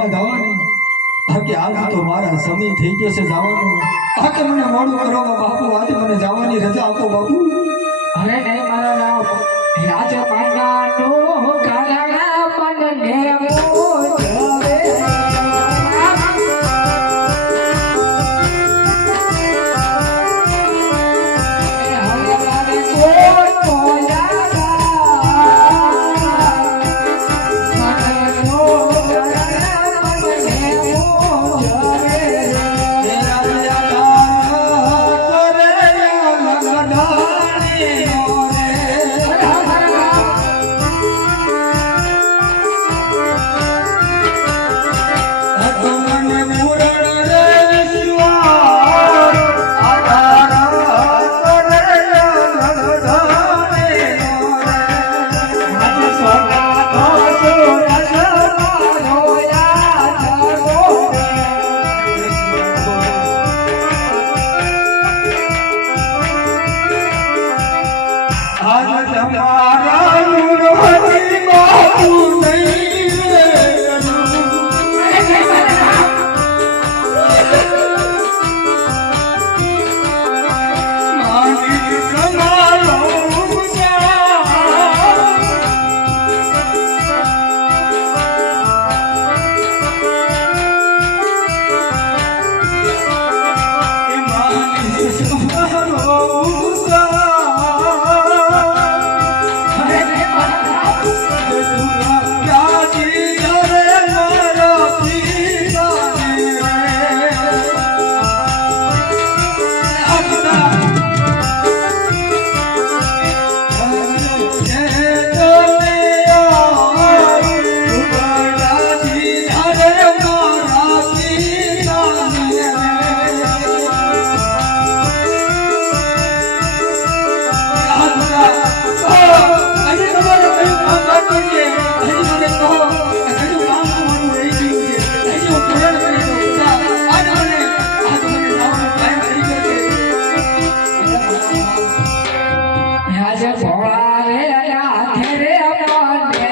રણમાં જવાની બાકી આજ તો મારા સમય થઈ ગયો છે જવાનો. કે મને મોડું કરો બાપુ, આજે મને જવાની રજા આપો બાપુ. હવે આજ તમારા तेरे अम्मा ने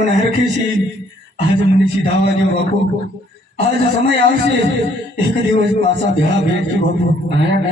મને હરખી છે આજે મને સીધાવા દો બાપુ. આજે સમય આવશે. એક દિવસ પાછા ભેળા ભેટ બાપુ. ભરે